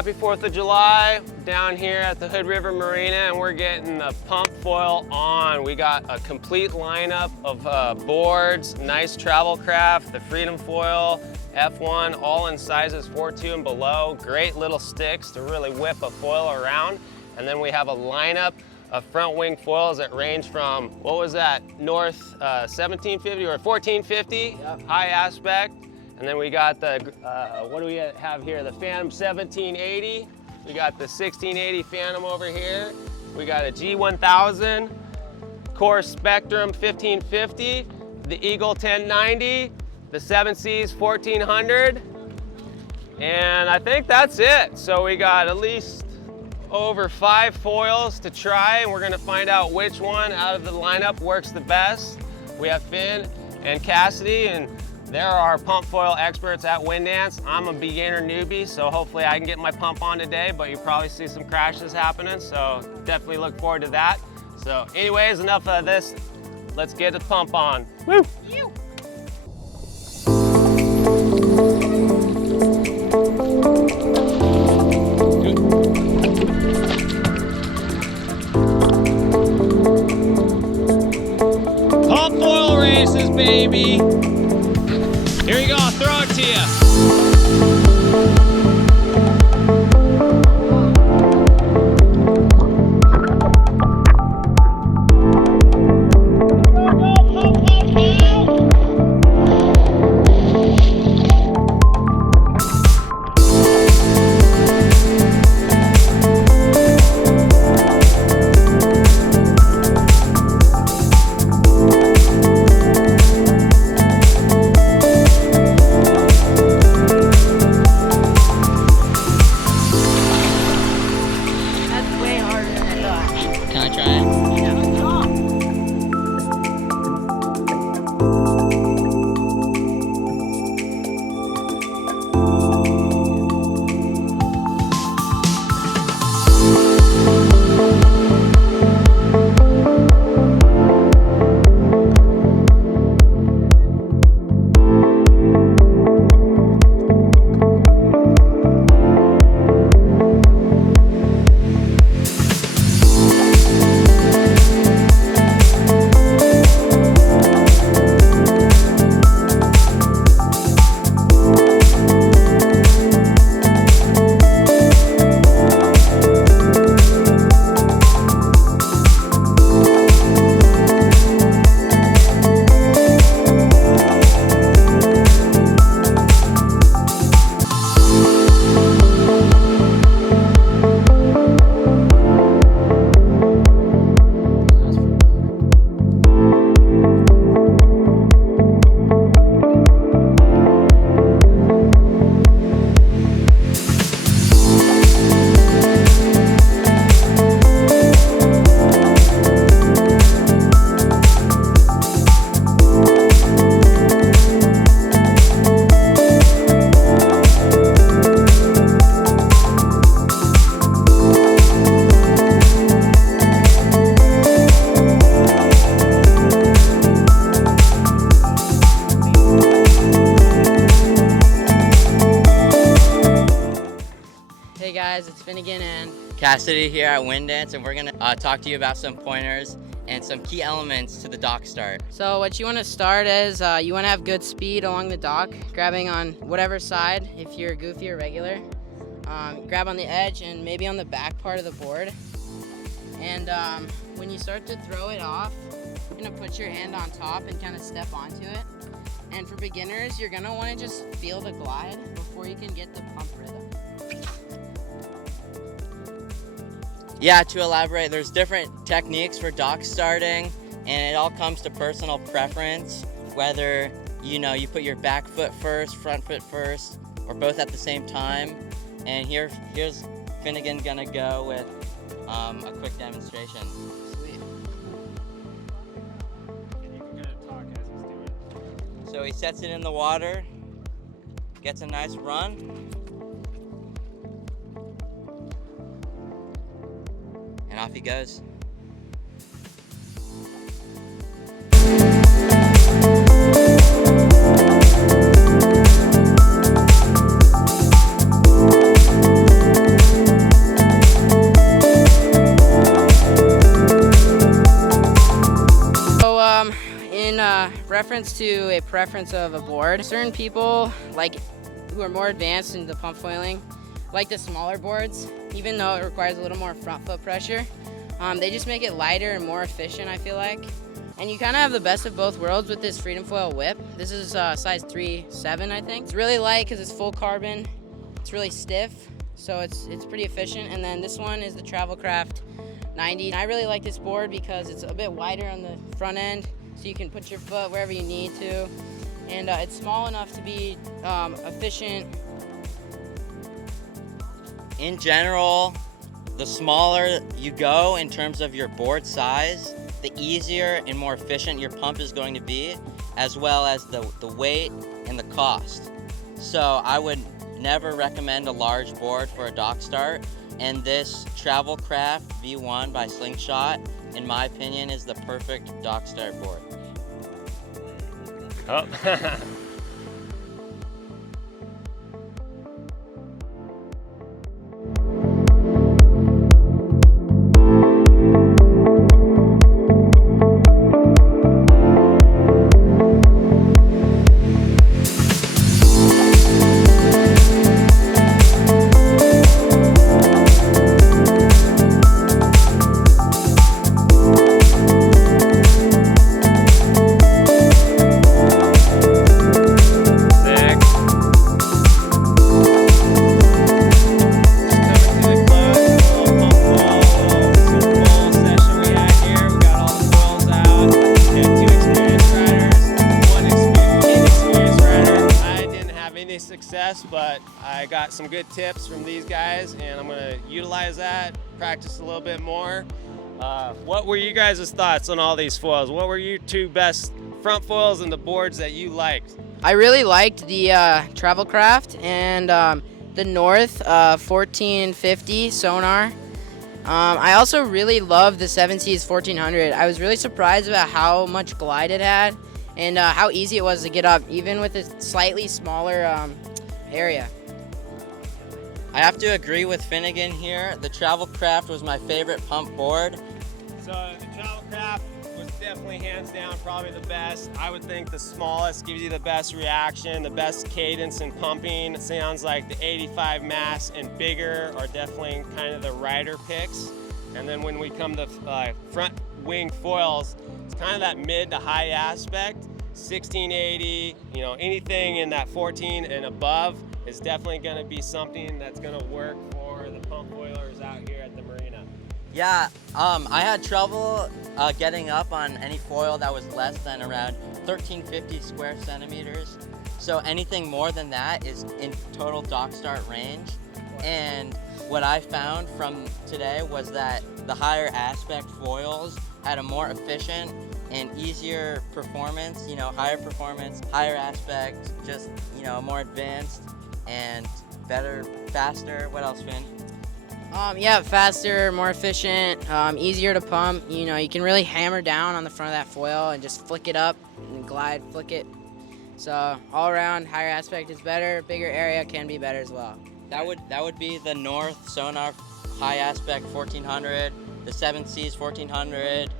happy 4th of July down here at the Hood River Marina, and we're getting the PumpFoil on. We got a complete lineup of boards, nice travel craft, the Freedom Foil, F1, all in sizes 4.2 and below. Great little sticks to really whip a foil around. And then we have a lineup of front wing foils that range from, what was that, north 1750 or 1450, yep. High aspect. And then we got the, what do we have here? The Phantom 1780. We got the 1680 Phantom over here. We got a G1000, Core Spectrum 1550, the Eagle 1090, the 7 Seas 1400. And I think that's it. So we got at least over 5 foils to try, and we're gonna find out which one out of the lineup works the best. We have Finn and Cassidy, and they're our pump foil experts at Windance. I'm a beginner newbie, so hopefully I can get my pump on today, but you probably see some crashes happening, so definitely look forward to that. So anyways, enough of this. Let's get the pump on. Woo! Ew. Pump foil races, baby. Here you go, I'll throw it to you. Hey guys, it's Finn and Cassidy here at Windance, and we're gonna talk to you about some pointers and some key elements to the dock start. So what you want to start is you want to have good speed along the dock, grabbing on whatever side. If you're goofy or regular, grab on the edge and maybe on the back part of the board. And when you start to throw it off, you're gonna put your hand on top and kind of step onto it. And for beginners, you're gonna want to just feel the glide before you can get the pump rhythm. Yeah, to elaborate, there's different techniques for dock starting, and it all comes to personal preference, whether you put your back foot first, front foot first, or both at the same time. And here's Finnegan gonna go with a quick demonstration. Sweet. And you can kind of talk as he's doing it. So he sets it in the water, gets a nice run, and off he goes. difference to a preference of a board. Certain people, like who are more advanced in the pump foiling, like the smaller boards, even though it requires a little more front foot pressure. They just make it lighter and more efficient, I feel like. And you kind of have the best of both worlds with this Freedom Foil whip. This is size 3/7, I think. It's really light because it's full carbon. It's really stiff, so it's pretty efficient. And then this one is the Travelcraft 90. I really like this board because it's a bit wider on the front end, so you can put your foot wherever you need to. And it's small enough to be efficient. In general, the smaller you go in terms of your board size, the easier and more efficient your pump is going to be, as well as the weight and the cost. So I would never recommend a large board for a dock start, and this Travelcraft V1 by Slingshot, in my opinion, is the perfect dock start board. Oh. Success, but I got some good tips from these guys and I'm gonna utilize that, practice a little bit more. What were you guys' thoughts on all these foils? What were your two best front foils and the boards that you liked? I really liked the Travelcraft and the North 1450 sonar. I also really loved the 7Cs 1400. I was really surprised about how much glide it had and how easy it was to get up, even with a slightly smaller area. I have to agree with Finnegan here. The Travelcraft was my favorite pump board. So the Travelcraft was definitely hands down probably the best. I would think the smallest gives you the best reaction, the best cadence in pumping. It sounds like the 85 mass and bigger are definitely kind of the rider picks. And then when we come to front wing foils, it's kind of that mid to high aspect. 1680, you know, anything in that 14 and above is definitely going to be something that's going to work for the pump foilers out here at the marina. Yeah, I had trouble getting up on any foil that was less than around 1350 square centimeters. So anything more than that is in total dock start range. And what I found from today was that the higher aspect foils had a more efficient and easier performance, you know, higher performance, higher aspect, just, you know, more advanced and better, faster. What else, Finn? Yeah, faster, more efficient, easier to pump. You know, you can really hammer down on the front of that foil and just flick it up and glide, flick it. So all around, higher aspect is better, bigger area can be better as well. That would be the North Sonar high aspect 1400, the 7Cs 1400.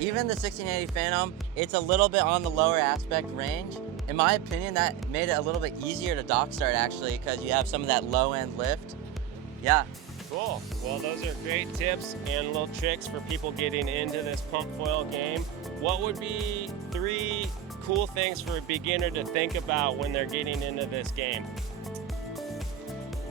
Even the 1680 Phantom, it's a little bit on the lower aspect range. In my opinion, that made it a little bit easier to dock start actually, because you have some of that low end lift. Yeah. Cool. Well, those are great tips and little tricks for people getting into this pump foil game. What would be 3 cool things for a beginner to think about when they're getting into this game?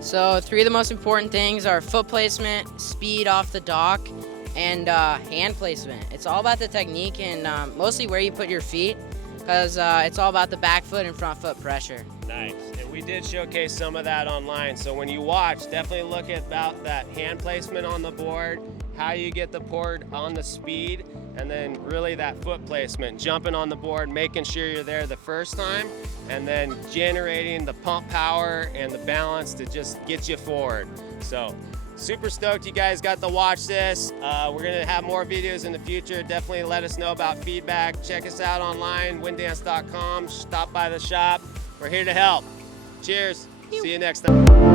So 3 of the most important things are foot placement, speed off the dock, and hand placement. It's all about the technique and mostly where you put your feet, because it's all about the back foot and front foot pressure. Nice. And we did showcase some of that online. So when you watch, definitely look at about that hand placement on the board, how you get the board on the speed, and then really that foot placement, jumping on the board, making sure you're there the first time, and then generating the pump power and the balance to just get you forward. So super stoked you guys got to watch this. We're gonna have more videos in the future. Definitely let us know about feedback. Check us out online, windance.com. Stop by the shop. We're here to help. Cheers. See you next time.